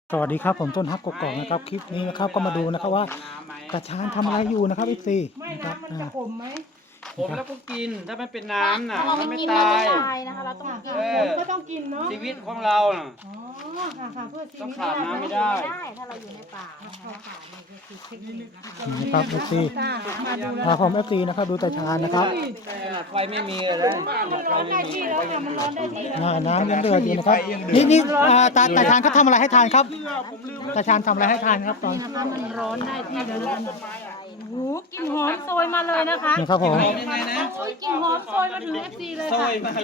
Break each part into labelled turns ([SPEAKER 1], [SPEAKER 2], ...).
[SPEAKER 1] สวัสดีครับผมต้นฮักกกอกนะครับคลิปนี้นะครับก็มาดูนะครับว่าตาชาญทำอะไรอยู่นะครับเอฟซี
[SPEAKER 2] ไม่
[SPEAKER 1] นะครับ
[SPEAKER 2] น้ำมันจะขมไหม
[SPEAKER 3] ผมแล้วก็กินถ้ามันเป็นน้ำน่ะ
[SPEAKER 4] ถ้าเรา
[SPEAKER 3] มัน
[SPEAKER 4] ไม่
[SPEAKER 3] ไม่
[SPEAKER 4] กินเรา
[SPEAKER 3] ตา
[SPEAKER 4] จะ
[SPEAKER 3] ย
[SPEAKER 4] ตายนะคะเราต้องกิน
[SPEAKER 2] ผมก็ต้องกินเนาะ
[SPEAKER 3] ชีวิตของเราน่ะ
[SPEAKER 2] อ๋อค่ะค่ะเพื่อชี
[SPEAKER 3] ต้อง
[SPEAKER 2] วิต
[SPEAKER 3] ขาดน้ำไม่ได้
[SPEAKER 4] ถ้าเราอยู่ในป่านะคะนี่ก็คือเทคนิคนะคะ
[SPEAKER 1] นะครับเอฟซี
[SPEAKER 2] มาดูแล
[SPEAKER 1] ผมเอฟซีนะครับดูตาชาญนะครับ
[SPEAKER 3] ขนาดไฟไม่มีเลย
[SPEAKER 2] มันร้อนได้ที่แล้วค่ะมันร้อนได้ที่แล้ว
[SPEAKER 1] น้ำยังเดือดอยู่นะครับนี่ตาชาญเขาทำอะไรให้ทานครับตาชาญทำอะไรให้ทานครับตอน
[SPEAKER 2] นะคะมันร้อนได้ที่แล้วนะคะโอ้โหกลิ่นหอมโชยมาเลยนะคะ
[SPEAKER 1] นี่ครับผม
[SPEAKER 3] ยังไงนะ
[SPEAKER 2] กลิ่นหอมโชยมาถึง FC เลย
[SPEAKER 3] ซอ
[SPEAKER 2] ค่ะ
[SPEAKER 3] ยมาเลย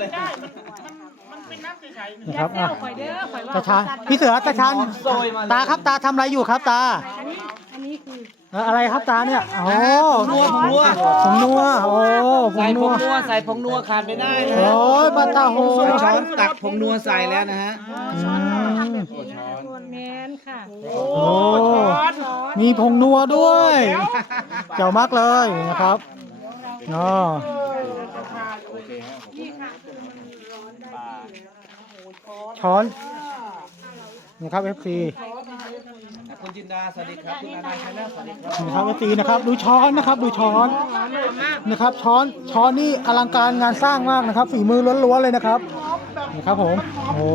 [SPEAKER 1] นี่
[SPEAKER 2] อ
[SPEAKER 1] ค
[SPEAKER 2] ย่า
[SPEAKER 1] รับ
[SPEAKER 2] แซวข่อยเด้อข่อยว่า
[SPEAKER 1] ตาชาญพี่เสือตาชาญตาครับตาทำอะไรอยู่ครับตา
[SPEAKER 2] อันนี้คือ
[SPEAKER 1] อะไรครับตาเนี่ยโอ้
[SPEAKER 3] ผงนัว
[SPEAKER 1] ผงนัวโอ้ผ
[SPEAKER 3] ใส่
[SPEAKER 1] ง
[SPEAKER 3] ผ
[SPEAKER 1] นัว
[SPEAKER 3] งนัวใส่ผงนัวขาดไม่ได้นะ
[SPEAKER 1] โอ้ยปลาตาโห
[SPEAKER 3] ช้อนตักผงนัวใส่แล้วนะฮะ
[SPEAKER 2] แมนค่ะ
[SPEAKER 1] โอ้มีผงนัวด้วยเจ๋วมากเลยนะครับอ๋อช้อนนี่ครับ FC
[SPEAKER 3] คุณจินดาสวัสดีครับคุณนานาชาแนลสวัสดีครับ
[SPEAKER 1] นี่ครับ FC นะครับดูช้อนนะครับดูช้อนนะครับช้อนนี่อลังการงานสร้างมากนะครับฝีมือล้วนๆเลยนะครับนี่ครับผมโอ้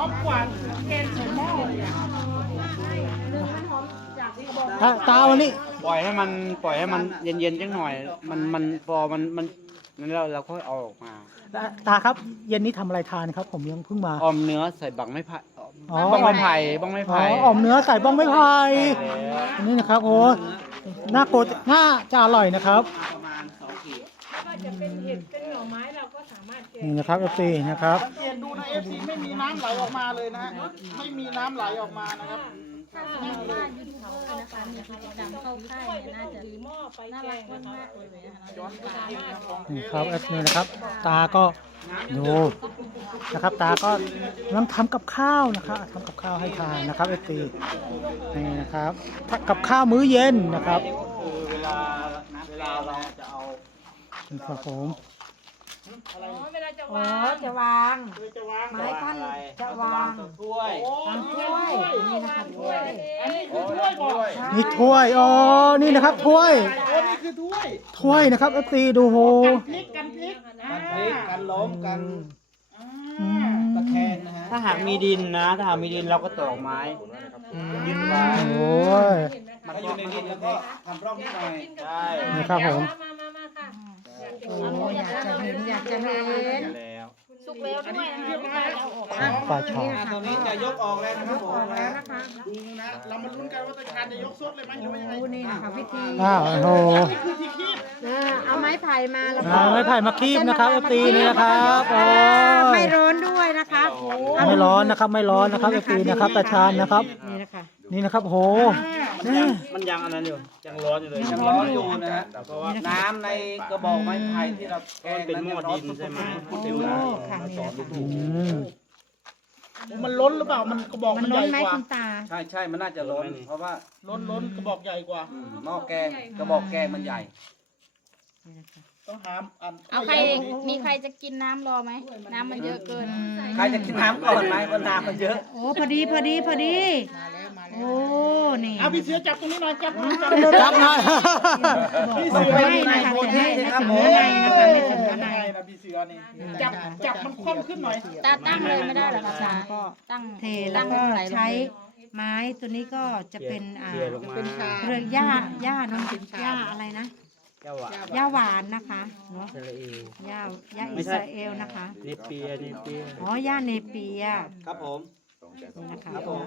[SPEAKER 1] ตาวันนี้
[SPEAKER 3] ปล่อยให้มันเย็นๆจังหน่อยมันพอมันนั้นเราค่อยเอาออกมา
[SPEAKER 1] ตาครับเย็นนี้ทำอะไรทานครับ ผมยังเพิ่งมา
[SPEAKER 3] ออมเนื้อใส่บังไม่ไผ่
[SPEAKER 1] อ๋อ
[SPEAKER 3] บังไม้ไผ่บังไม้
[SPEAKER 1] อ๋อ
[SPEAKER 3] ไผ่
[SPEAKER 1] อ่อมเนื้อใส่บ้องไม้ไผ่อันนี้นะครับโอ้น่าโกรธน่าจะอร่อยนะครับ
[SPEAKER 3] ประมาณ2 ขีด
[SPEAKER 2] ก็จะเป็นเห็ดเป็นหน่อไม้เราก็สามารถแกง
[SPEAKER 1] นี่นะครับ FC นะครับ
[SPEAKER 5] สังเกตดูนะ FC ไม่มีน้ำไหลออกมาเลยนะฮะไม่มีน้ำไหลออกมานะครับ
[SPEAKER 4] ถ้าสมมติว่าอยู่ที่เขานะคะมีกิจกรรมเข้าค่ายเนี่ยน่าจะ
[SPEAKER 2] หม้อไป
[SPEAKER 4] น่า
[SPEAKER 2] แก
[SPEAKER 4] รัก
[SPEAKER 2] งนะคะ
[SPEAKER 4] มากๆเลยนะคะ
[SPEAKER 1] นี่ครับ FC นะครับ ตาก็ดูนะครับ ตาก็กำลังทำกับข้าวนะครับทำกับข้าวให้ทานนะครับ FC นี่นะครับกับข้าวมื้อเย็นนะครับ
[SPEAKER 3] คือเวลาเราจะเอา
[SPEAKER 1] นี่ครับผม
[SPEAKER 2] เวลาจะ
[SPEAKER 4] อ๋อ
[SPEAKER 2] วาง
[SPEAKER 4] จะวาง
[SPEAKER 5] จะวาง
[SPEAKER 4] ไม้ท่านจะวาง
[SPEAKER 3] ถ้วย
[SPEAKER 4] ทำถ้วยนี่นะคะถ้วย
[SPEAKER 5] อันนี้คือถ้วยบอก
[SPEAKER 1] นี่ถ้วยอ๋อนี่นะครับถ้วย
[SPEAKER 5] โอ้นี่คือถ้วย
[SPEAKER 1] ถ้วยนะครับ FC ดูโห
[SPEAKER 5] พริกกันพริก
[SPEAKER 3] กันพลิกกันล้มกัน
[SPEAKER 1] อืม
[SPEAKER 3] ตะแคงนะฮะถ้าหากมีดินนะถ้าหากมีดินเราก็ตอกไม้ยึดไว้
[SPEAKER 1] โอ้ย
[SPEAKER 3] มันอยู่ในดินแล้วก็ทำร่องนิดหน่อยใช่
[SPEAKER 1] นี่ครับผม
[SPEAKER 2] มาค่ะ
[SPEAKER 4] โอ้อยากจะเห็นอยากจะเห็น
[SPEAKER 3] แล้ว
[SPEAKER 4] สุกแล้วด้วยนะคะ
[SPEAKER 1] ปลาช่อน
[SPEAKER 3] ตัวนี้จะยกออกแล้วนะครับผมนะ
[SPEAKER 5] ดูนะ เรามาลุ้นกันว่าตะชานจะยกซดเลยไหมหรือว่ายังไง
[SPEAKER 4] โอ้นี่นะคะวิธี
[SPEAKER 1] อ้าวโอ้โห
[SPEAKER 5] นี่คือที่คีบ
[SPEAKER 4] เอาไม้ไผ่มาแล้วก็
[SPEAKER 1] ไม้ไผ่มาคีบนะครับ FC นี่นะครับโอ้ย
[SPEAKER 4] ไม่ร้อนด้วยนะคะ
[SPEAKER 1] ไม่ร้อนนะครับไม่ร้อนนะครับ FC นะครับตาชานนะครับ
[SPEAKER 4] นี่นะคะ
[SPEAKER 1] นี่นะครับโหนี่
[SPEAKER 3] มันยังอันนั้นอยู่ยังร้อนอยู่เลยยังร้อนอยู่นะฮะเพราะว่าน้ำในกระบอกไม้ไผ่ที่เราแกงเป็นหม้อดินใช่ไหม
[SPEAKER 4] โอ้ค่ะนี่นะคะ
[SPEAKER 1] อืม
[SPEAKER 5] มันล้นหรือเปล่า มันกระบอก
[SPEAKER 4] มั
[SPEAKER 5] มัน นให
[SPEAKER 4] ร้อ
[SPEAKER 5] ญ่
[SPEAKER 4] นไหม
[SPEAKER 5] กว่า
[SPEAKER 4] คุณตา
[SPEAKER 3] ใช่ใช่มันน่าจะล้นเพราะว่า
[SPEAKER 5] ล้นกระบอกใหญ่กว่า
[SPEAKER 3] หม้อแกงกระบอกแกงมันใหญ่
[SPEAKER 5] ต้องหาอัน
[SPEAKER 4] เอาใครมีใครจะกินน้ำรอไหมน้ำมันเยอะเกิน
[SPEAKER 3] ใครจะกินน้ำก่อนไหมเพราะน้ำมันเยอะ
[SPEAKER 4] โอ้พอดีโอ้นี่
[SPEAKER 5] เอาพี่เสือจับตรงนี้หน่อยจับหน่อยจับ
[SPEAKER 1] จับหน่อย
[SPEAKER 4] บอกให้นะคะจะให้ไม่ถึงข้างในนะคะไม่ถึงข้างใน
[SPEAKER 5] ไงนะพี่เสือนี่จับมันคว่ำขึ้นหน่อย
[SPEAKER 4] ตาตั้งเลยไม่ได้หรอคะตาก็ตั้ง
[SPEAKER 6] เทแล้วก็ใช้ไม้ตัวนี้ก็จะเป็น
[SPEAKER 3] เขี่ยลงมา
[SPEAKER 6] เรืองหญ้าเน้องหญ้าอะไรนะ
[SPEAKER 3] เจ้าอะ
[SPEAKER 6] หญ้าหวานนะคะเนาะ
[SPEAKER 3] เซลเอล
[SPEAKER 6] หญ้า
[SPEAKER 3] ไม่
[SPEAKER 6] อิ
[SPEAKER 3] ใช่
[SPEAKER 6] สราเอลนะคะ
[SPEAKER 3] เนเปียเนเปีย
[SPEAKER 6] อ๋อหญ้าเนเปีย
[SPEAKER 3] ครับผม
[SPEAKER 6] นี่นะคะ
[SPEAKER 3] ครับผม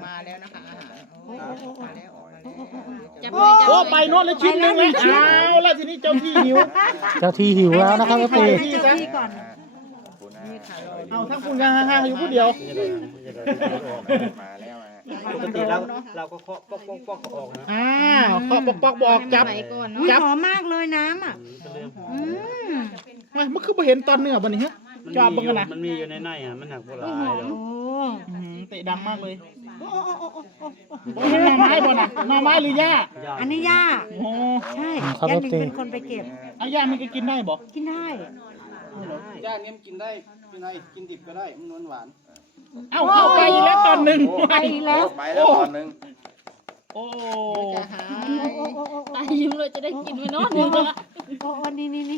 [SPEAKER 4] จับมือจับ
[SPEAKER 5] โอ้
[SPEAKER 4] มือ
[SPEAKER 5] ไปโน่นเลยชิ้นหนึงแล้วเอาแล้วทีนี้เจ้าที่หิว
[SPEAKER 1] เจ้าที่หิวแล้วนะครับ FC
[SPEAKER 6] ให้เจ้าที่ก่อน
[SPEAKER 5] เอาทั้งคุณกันฮ่าๆอยู่ผู้เดียว
[SPEAKER 3] ปกติเราก็เคาะป๊อกป๊อกป๊อกออกนะ
[SPEAKER 5] เคาะปอกบอกจับ
[SPEAKER 4] ไหลก่อน
[SPEAKER 6] อุ้ย
[SPEAKER 4] เนาะ
[SPEAKER 6] หอมมากเลยน้ำอ่ะอืม
[SPEAKER 5] ไม่มันคือบ่เห็นตอนเนื้อบ่นี่ฮะจอบเบิ่งกันนะ
[SPEAKER 3] มันมีอยู่ในในอ่ะมันหักโบราณ
[SPEAKER 6] โอ้
[SPEAKER 5] เตะดังมากเลยบ่เห็นหน่อไม้บ่น่ะหน่อไม้หรือหญ้า
[SPEAKER 6] อันนี้หญ้า
[SPEAKER 5] โอ้
[SPEAKER 6] ใช่
[SPEAKER 1] ครับ
[SPEAKER 6] ย่าหนิง
[SPEAKER 1] FC
[SPEAKER 6] เป็นคนไปเก็บ
[SPEAKER 5] เอาหญ้ามันก็กินได้บ่
[SPEAKER 6] กินได้
[SPEAKER 3] ย่าเนี้ยกินได้กินอะไรกินดิบก็ได้มันหวาน
[SPEAKER 5] เอ้าเข้าไปอีกแล้วตอนหนึ่ง
[SPEAKER 6] ไปอีกแล้ว
[SPEAKER 3] ไปแล้วตอนนึง
[SPEAKER 5] โอ้
[SPEAKER 2] ตายยิ้มเลยจะได้กินไปเนาะเดี๋ยวนะ
[SPEAKER 6] โอ้นี่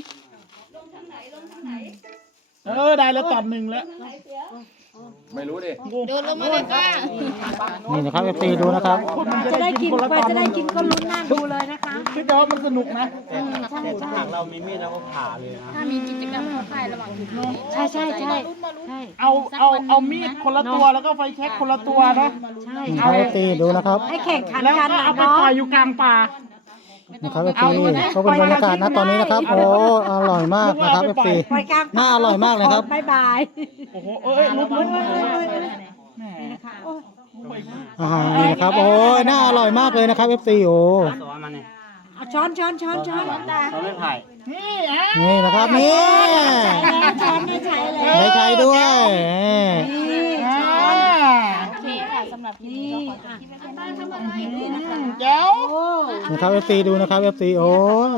[SPEAKER 5] ได้แล้วตอนหนึ่งแล้ว
[SPEAKER 3] ไม่รู้ดิ
[SPEAKER 2] โดนลงมาเลยค่ะ
[SPEAKER 1] นี่นะครับเอฟซีดูนะครับ
[SPEAKER 6] จะได้กินกว่าจะได้กินก็ลุ้นหน้าดูเลยนะคะ
[SPEAKER 5] คือแต่ว่ามันสนุกนะ
[SPEAKER 3] ถ้าหากเรามีมีดเราก็ผ่าเลยนะ
[SPEAKER 2] ถ้ามีกิจกรรมท้าทายระหว่างกินเนาะ
[SPEAKER 6] ใช่
[SPEAKER 5] เอามีดคนละตัวแล้วก็ไฟแช็กคนละตัวเนาะ
[SPEAKER 1] นี่ครับเอฟซีดูนะครับ
[SPEAKER 6] ให้แข่งขัน
[SPEAKER 5] แล้ว
[SPEAKER 6] กัน
[SPEAKER 5] ก็
[SPEAKER 6] นะ
[SPEAKER 5] เอาไป
[SPEAKER 6] เนาะ
[SPEAKER 5] ปล่อยอยู่กลางป่า
[SPEAKER 1] นะครับเอฟซีก็เป็นบรรยากาศนะตอนนี้นะครับโอ้อร่อยมากนะครับเอฟซี
[SPEAKER 6] ปล่อยกลาง
[SPEAKER 1] น่าอร่อยมากเลยครับ
[SPEAKER 6] บ๊ายบาย
[SPEAKER 5] โอ้โหลุก
[SPEAKER 6] นี่นะคะโอ้
[SPEAKER 1] นี่นะครับโอ้ยน่าอร่อยมากเลยนะครับเอฟซีโอ้
[SPEAKER 3] ตัวมันเนี่ย
[SPEAKER 6] เอาช้อน
[SPEAKER 3] เขาไม่ผ่าย
[SPEAKER 5] นี่อ่ะ
[SPEAKER 1] นี่นะครับนี่
[SPEAKER 6] ช้อนไม่ใช้เลย
[SPEAKER 1] ได้ใช้ด้วย
[SPEAKER 6] นี่ช้อน
[SPEAKER 2] โอเคค่ะสำหรับคลิปนี้ก็ขอจบคลิปไว้แค่นี้นะคะ
[SPEAKER 6] นี่นะคะ
[SPEAKER 5] แจ๋ว
[SPEAKER 6] โอ้
[SPEAKER 1] นะครับเอฟซีดูนะครับเอฟซีโอ้ย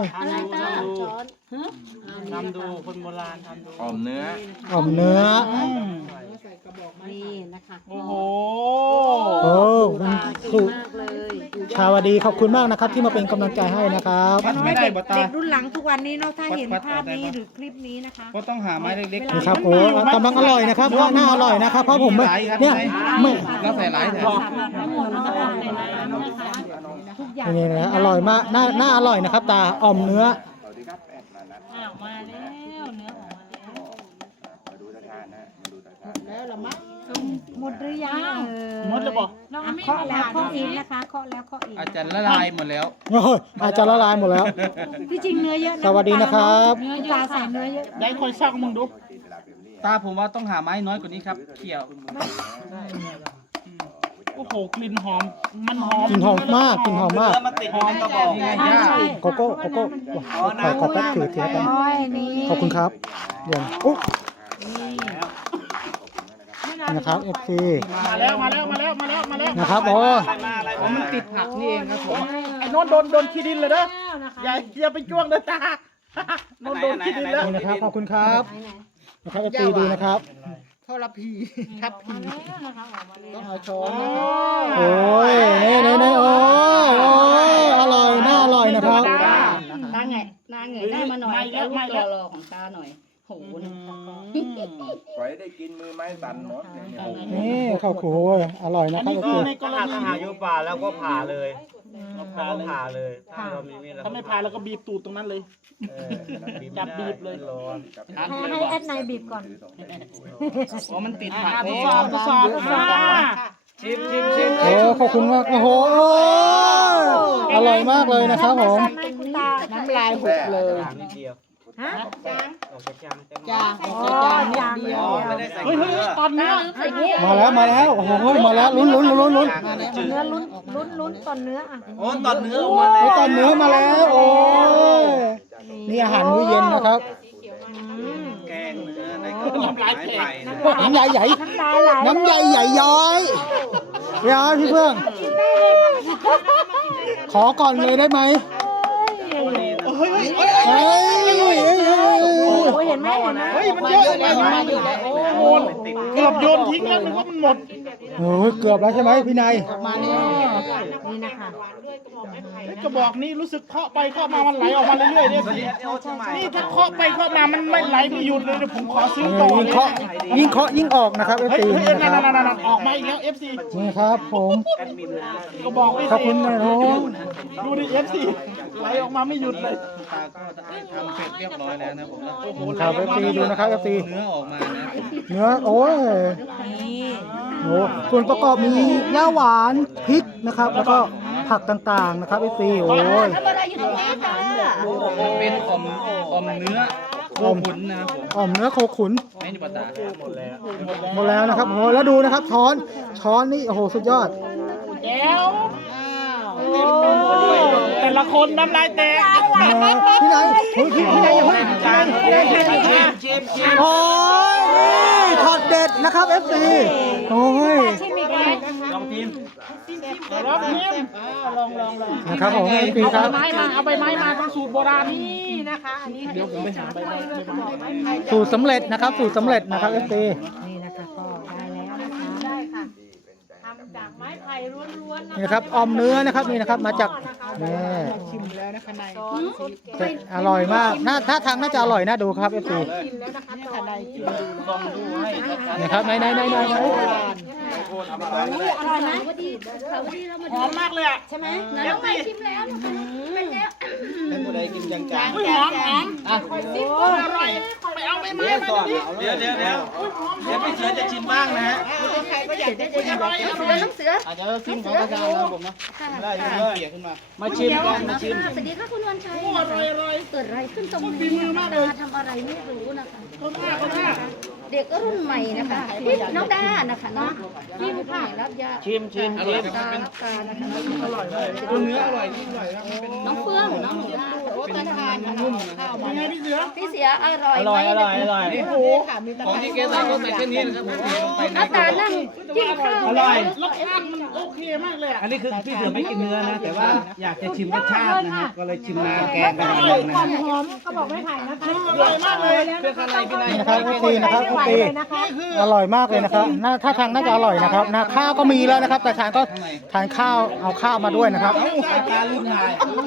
[SPEAKER 3] ทำดูคนโบราณทำดูอมเนื้อ
[SPEAKER 1] อ่อมเนื้อ
[SPEAKER 6] นี่นะคะ
[SPEAKER 5] โอ้โห
[SPEAKER 1] โอ้คุณสุ
[SPEAKER 6] มากเลย
[SPEAKER 1] ชาวดีขอบคุณมากนะครับที่มาเป็นกำลังใจให้นะครับ
[SPEAKER 6] ให้เด็กรุ่นหลังทุกวันนี้เนาะถ้าเห็นภาพนี้หรือคลิปนี้นะคะ
[SPEAKER 3] ก็ต้องหาไม้เล็ก
[SPEAKER 1] นี่ครับโอ้กำลังอร่อยนะครับน่าอร่อยนะครับเพราะผมเนี่ยไม่
[SPEAKER 3] ๆแล้วใส่หลายแถว
[SPEAKER 2] ทั้งหมดเราก็ทานในน้ำนะคะ
[SPEAKER 6] ทุกอย่าง
[SPEAKER 1] นี่นะอร่อยมากน่าอร่อยนะครับตาอ่อมเนื้อ
[SPEAKER 2] อ้าวมาแล้วเนื้อออกมาแล้ว
[SPEAKER 6] หมดหรือยัง
[SPEAKER 5] หมดเลยบอก
[SPEAKER 2] เราไม่
[SPEAKER 6] เคาะแล้วเคาะอีกนะคะเคาะแล้วเคาะอีก
[SPEAKER 3] อาจารย์ละลายหมดแล้ว
[SPEAKER 1] โอ้ยอาจจะละลายหมดแล้ว
[SPEAKER 6] ที่จริงเนื้อเยอะนะ
[SPEAKER 1] สวัสดีนะครับ
[SPEAKER 6] เนื้อปลาใส่เนื้อเยอะ
[SPEAKER 5] ได้คอยซักมึงดู
[SPEAKER 3] ตาผมว่าต้องหาไม้น้อยกว่านี้ครับเขี่ยว
[SPEAKER 5] โอ้โหกลิ่นหอมมันหอม
[SPEAKER 1] กลิ่นหอมมากกลิ่นหอมมาก
[SPEAKER 3] เนื้อมันติดหอมกระบอกไง
[SPEAKER 6] ใช่
[SPEAKER 3] ย่า
[SPEAKER 6] ใช่
[SPEAKER 1] โกโก้ขอแป๊บถือกัน
[SPEAKER 6] โอ้ยนี่
[SPEAKER 1] ขอบคุณครับเดี๋ยวอุ๊ยนะครับเอฟซี
[SPEAKER 5] มาแล้ว
[SPEAKER 1] นะครับโอ้
[SPEAKER 3] มันติดผักนี่เองครับผม
[SPEAKER 5] ไอ้โนนโดนขี้ดินเลยเด้ออย่าไปจ้วงเด้อตาโนนโดนขี้ดินแล้ว
[SPEAKER 1] นี่นะครับขอบคุณครับนะครับเอฟซีดูนะครับ
[SPEAKER 5] ทรพีครับพี
[SPEAKER 1] ต้องเอาช้อนโอ้ยนี่โอ้ยอร่อยน่าอร่อยนะครับ
[SPEAKER 2] นางไงได้มาหน่อยแล้วรอของตาหน่อยโห
[SPEAKER 7] ไว้ได้กินมือไม้สั่นหมดเนี่ย
[SPEAKER 1] นี่ข้าวโพดอร่อยนะ
[SPEAKER 5] อัน
[SPEAKER 1] ครับ
[SPEAKER 5] นี้
[SPEAKER 1] เอฟ
[SPEAKER 5] คือ
[SPEAKER 1] ซี
[SPEAKER 5] ในกรณี
[SPEAKER 3] ถ้าหาอยู่ป่าแล้วก็ผ่าเลยผ่าเลยถ้าเรามีมีด
[SPEAKER 5] ถ้าไม่พาแล้วก็บีบตูดตรงนั้นเลย จับบีบเลย
[SPEAKER 3] ร้อน
[SPEAKER 6] ให้แอดในบีบก่อน
[SPEAKER 3] อ๋อมันติดผัก
[SPEAKER 5] ทด
[SPEAKER 3] นี่
[SPEAKER 5] สอบมา
[SPEAKER 3] ชิม
[SPEAKER 1] โอ้ขอบคุณมากโอ้โหอร่อยมากเลยนะครับผม
[SPEAKER 6] น้ำลายหกเลย
[SPEAKER 3] นิดเดียว
[SPEAKER 6] ฮะ
[SPEAKER 3] ออกจากจาน
[SPEAKER 6] อ๋ออย่างเดียว
[SPEAKER 3] ไม่ได้ใส่
[SPEAKER 5] เฮ้ยตอนนี้
[SPEAKER 1] มาแล้วโอ้โหมาแล้วลุ้น
[SPEAKER 6] เนื้อลุ้นตอนเนื้ออ่ะ
[SPEAKER 3] โอ้ตอนเนื้อออกมาแล้ว
[SPEAKER 1] ตอนเนื้อมาแล้วโอ้ยนี่อาหารมื้อเย็นนะครับ
[SPEAKER 3] แกงเนื้อในกระบอกไม้ไผ่
[SPEAKER 1] น้ำใหญ่ใหญ่
[SPEAKER 6] น้ำลายไหล
[SPEAKER 1] น้ำใหญ่ใหญ่ย้อยพี่เพื่อนขอก่อนเลยได้ไหมเฮ้ย
[SPEAKER 6] โอ้ยเห็นไหม
[SPEAKER 5] เฮ้ยมันเยอะเลยมาอยู่แล้วโอ้โหเกือบโยนทิ้งแล้วนึกว่ามันหมด
[SPEAKER 1] โอ้ยเกือบแล้วใช่ไหมพี่นาย
[SPEAKER 6] นี่นะคะ
[SPEAKER 5] กระบอกนี้รู้สึกเคาะไปเคาะมามันไหลออกมาเรื่อยๆเนี่ยนี่ถ้าเคาะไปเคาะมามันไม่ไหลไม่หยุดเลยเดี๋ยวผมขอซื้อต่อ
[SPEAKER 1] ยิ่งเคาะยิ่งออกนะครับเอฟ
[SPEAKER 5] เฮ้ย
[SPEAKER 1] ซี
[SPEAKER 5] เฮ้ย
[SPEAKER 1] นะครับ
[SPEAKER 5] นั่นออกมาอีกแล้ว FC
[SPEAKER 1] นี่ครับผม
[SPEAKER 5] กระบอกไม่
[SPEAKER 1] ขอบคุณนะน้อง
[SPEAKER 5] ดูดิ FC ไหลออกมาไม่หยุดเลย
[SPEAKER 3] ตาก็ทำเสร็จเรียบร้อยแล้วนะผมนะ
[SPEAKER 5] โอ้โห
[SPEAKER 1] ครับเอฟซีดูนะครับเอฟซี
[SPEAKER 3] เนื้อออกมานะ
[SPEAKER 1] เนื้อโอ้ย
[SPEAKER 6] นี่
[SPEAKER 1] โอ้ส่วนประกอบมีย่าหวานพริกนะครับ แล้วก็ผักต่างๆนะครับเอฟซีโอ้ย
[SPEAKER 3] เป็นอมเนื้อโคขุนนะครับผม
[SPEAKER 1] อ่อมเนื้อโคขุน
[SPEAKER 3] ไม่มีปลาตาหมดแล้ว
[SPEAKER 1] หมดแล้วนะครับโอ้แล้วดูนะครับช้อนนี่โอ้โหสุดยอด
[SPEAKER 5] แก้วแต่ละคนน้ำลายแตก
[SPEAKER 1] พี่นายเฮ้ยพี่นายอย่าเพิ่ง
[SPEAKER 3] จานชิม
[SPEAKER 1] โอ้ยนี่ช็อตเด็ดนะครับ FC โอ้ย
[SPEAKER 6] ชิมอีกไหม
[SPEAKER 3] ลองชิม
[SPEAKER 5] รอบนี้
[SPEAKER 1] นะครับผม FC ครับ
[SPEAKER 5] เอาใบไม้มาต้องสูตรโบราณนี่
[SPEAKER 6] นี่นะคะอันนี้
[SPEAKER 5] เดี๋ยวผมไปหาใบไม้
[SPEAKER 1] สูตรสำเร็จนะครับสูตรสำเร็จนะครับ FC
[SPEAKER 6] นี่นะคะก็ได้แล้วนะคะ
[SPEAKER 2] จากไม้ไผ่ล้วนๆ
[SPEAKER 1] นี่นะครับออมเนื้อนะครับนี่นะครับมาจากนี่
[SPEAKER 5] ชิมแล้วนะคะใน
[SPEAKER 1] จะอร่อยมากถ้าทางน่าจะอร่อยนะดูครับเอฟซี
[SPEAKER 5] เนี่ยค่ะในชิมดู
[SPEAKER 3] ลองดูให้ชัด
[SPEAKER 1] นี่ครับไหน
[SPEAKER 2] อร่อยไหม
[SPEAKER 5] หอมมากเลยอ่ะ
[SPEAKER 2] ใช่ไหม
[SPEAKER 5] น้องไปชิมแล้วเป็นแล้วผู้ใดกินจางๆหอมอร่อยไปเอาไปไหม
[SPEAKER 3] เดี๋ยวพี่เสือจะชิมบ้างนะฮะ
[SPEAKER 5] ใครก็อยากได้กินอร่อยอาจจะชิมของกระดานนะผมนะได้เลยเปียกขึ้นมามาชิมกันมาชิม
[SPEAKER 8] สวัสดีค่ะคุณวันชัย
[SPEAKER 5] อร่อยอร่อย
[SPEAKER 8] เกิดอะไรขึ้นตรงนี้ดาทำอะไรไม่รู้นะคะ
[SPEAKER 5] คนหน้า
[SPEAKER 8] เด็กรุ่นใหม่นะคะน้องดานะคะเนาะที่ผู้ใหม่รับยา
[SPEAKER 3] ชิม
[SPEAKER 8] ตารับตานะคะ
[SPEAKER 5] อร่อยเลยตัวเนื้ออร่อยอร่อยครับเป็น
[SPEAKER 8] น้องเฟื่องน้องหนูดา
[SPEAKER 5] โอ้ตาทานนุ่มเป็นไงพี่เสือ
[SPEAKER 8] พี่เสียอร่อยไหม
[SPEAKER 5] โอ้โหค่ะมีตา
[SPEAKER 3] ของที่แกใส่ก็ใส่แค่นี้นะครับผมเทลงไป
[SPEAKER 8] อาตานั่งกินข้าว
[SPEAKER 5] รสชาติมันโอเคมากเลยอ่ะ
[SPEAKER 3] อันนี้คือพี่เสือไม่กินเนื้อนะ แต่ว่าอยากจะชิมรสชาตินะครับก็เลยชิมน้ำแกงไป
[SPEAKER 2] อ
[SPEAKER 3] นิด
[SPEAKER 2] ร่อย
[SPEAKER 3] นึง
[SPEAKER 2] กว่า
[SPEAKER 3] นะ
[SPEAKER 2] หอมก็บอกไม้ไผ่นะคะ
[SPEAKER 5] อร่อยมากเลย
[SPEAKER 3] เพื่ออะไรพี่นาย
[SPEAKER 1] นี่นะครับเอฟซีนะครับเอฟซีอร่อยมากเลยนะครับถ้าทางน่าจะอร่อยนะครับนะข้าวก็มีแล้วนะครับ แต่ทานก็ทานข้าวเอาข้าวมาด้วยนะครับ
[SPEAKER 3] การลูกชาย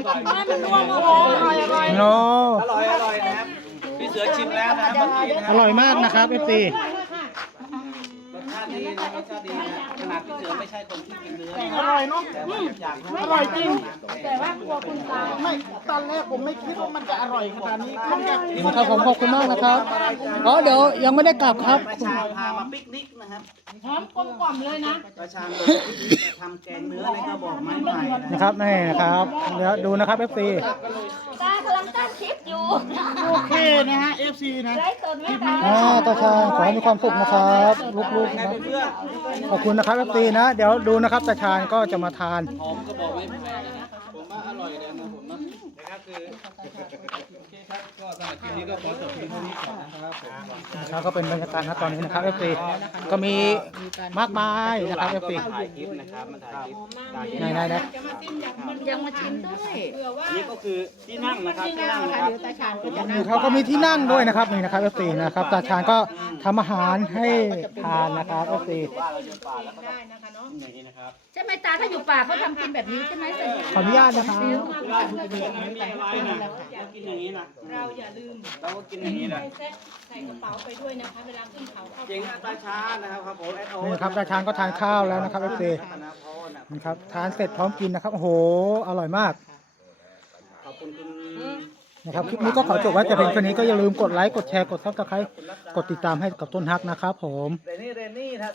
[SPEAKER 1] โน
[SPEAKER 3] อร่อยนะครับพี่เสือชิมแล้วนะเมื่อกี้นะ
[SPEAKER 1] อร่อยมากนะครับเอฟซี
[SPEAKER 3] รสชาติดีนะรสชาติดีนะขนาดพี่เสือไม่ใช่คนที่กินเนื้อ
[SPEAKER 5] อร่อยเนาะ
[SPEAKER 3] แต่ว่าอยาก
[SPEAKER 5] อร่อยจริง
[SPEAKER 2] แต่ว่ากลัวคุณตา
[SPEAKER 5] ไม่ตอนแรกผมไม่คิดว่ามันจะอร่อยขนาดนี้มันจะ
[SPEAKER 1] นะครับผมขอบคุณมากนะครับอ๋อเดี๋ยวยังไม่ได้กลับครับ
[SPEAKER 3] ประชาพามาปิกนิกนะครับ
[SPEAKER 2] หอมกลมกล่อมเลยนะ
[SPEAKER 3] ประชามาปิกนิกจะทำแกงเนื้อในกระบอกไม้ไผ่นะ
[SPEAKER 1] นะครับนี่นะครับเดี๋ยวดูนะครับเอฟซี
[SPEAKER 8] ตากำลังตั้งคลิปอยู่
[SPEAKER 5] โอเคนะฮะ FC นะ
[SPEAKER 8] ไลฟ์สดไหมตา
[SPEAKER 1] ตาชาญขอให้มีความสุขนะครับลูกๆ
[SPEAKER 3] ใคร
[SPEAKER 1] นะครับ
[SPEAKER 3] เป็นเพื่อน
[SPEAKER 1] ขอบคุณนะครับเอฟซีนะเดี๋ยวดูนะครับตาชาญก็จะมาทาน
[SPEAKER 3] หอมกระบอกไม้ไผ่นะผมว่าอร่อยเลยนะผมนะนะครับคือโอเคครับก็สำหรับคลิปนี้ก็ขอจบเพียงเท่านี้ก่อนนะครับผม
[SPEAKER 1] นะครับก็เป็นบรรยากาศณตอนนี้นะครับเอฟซีก็มีมากมายนะครับเอฟซี
[SPEAKER 3] ถ่ายคลิปนะครับมาถ่ายคลิป
[SPEAKER 1] ไหน
[SPEAKER 8] ยังมาชิมด้วย
[SPEAKER 3] อันนี้ก็คือที่นั่งนะครับที่นั่งนะครับ
[SPEAKER 1] นี่เขาก็มีที่นั่งด้วยนะครับนี่นะครับเอฟซีนะครับตาชาญก็ทำอาหารให้ทานนะครับเอฟซี
[SPEAKER 3] อย่างนี้นะครับ
[SPEAKER 8] ใช่ไหมตาถ้าอยู่ป่าเขาทำกินแบบนี้ใช่ไหมส
[SPEAKER 1] ขออนุญาตนะครับ
[SPEAKER 3] เวลาเดือดน้ำลายไหลนะเรากินอย่างนี้นะเราอย่าลืมเราก็กินอย่างนี้นะ
[SPEAKER 2] ใส่กระเป๋าไปด้วยนะคะเวลาขึ้นเขาเข้า
[SPEAKER 3] เจ๋งอัตราช้านะครับครับผมแอดโอ
[SPEAKER 1] นี่ครับตาชาญก็ทานข้าวแล้วนะครับเอฟซีนะครับทานเสร็จพร้อมกินนะครับโอ้โหอร่อยมาก
[SPEAKER 3] ขอบคุณคุณ
[SPEAKER 1] นะครับคลิปนี้ก็ขอจบไว้แต่เพียงเท่านี้ก็อย่าลืมกดไลค์กดแชร์กดซับสไครต์กดติดตามให้กับต้นฮักนะครับผม
[SPEAKER 3] เรนนี่ถ้า